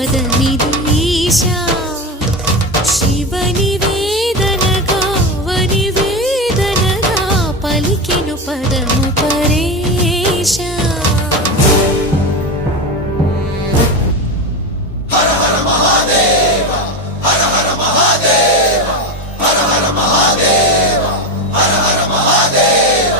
పదమిదీశా శివని వేదనగా వని వేదనగా పలికెను పదము పరేశా హర హర మహాదేవ హర హర మహాదేవ హర హర మహాదేవ హర హర మహాదేవ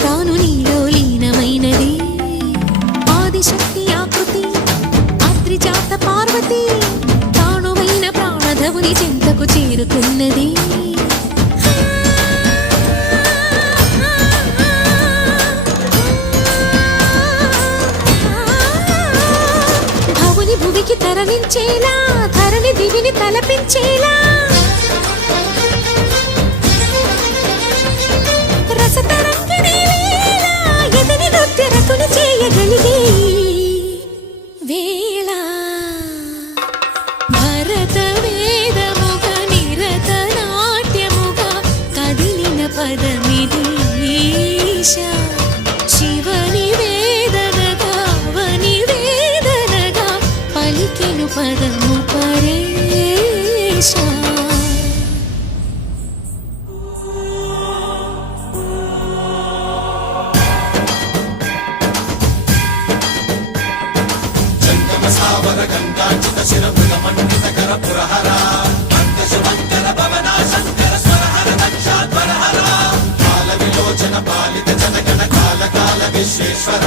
తాను నీలో లీనమైనది ఆదిశక్తి ఆకృతి అద్రిజాత పార్వతి తానువైన ప్రాణధవుని చెంతకు చేరుకున్నది భవుని భువికి తరలించేలా ధరణి దివిని తలపించేలా చేయగలిగే వేళ భరత వేదముగా నిరత నాట్యముగా కదిలిన పదమిదీశా శివని వేదనగా వని వేదనగా పలికెను పదము పరేశా సావర గంగాచిత శిరమృగ మండిత కర పురహర అంతశుభంకర భవనా శంకర స్వరహర దక్షాధ్వరహర కాల విలోచన పాలిత జనగణ కాల కాల విశ్వేశ్వర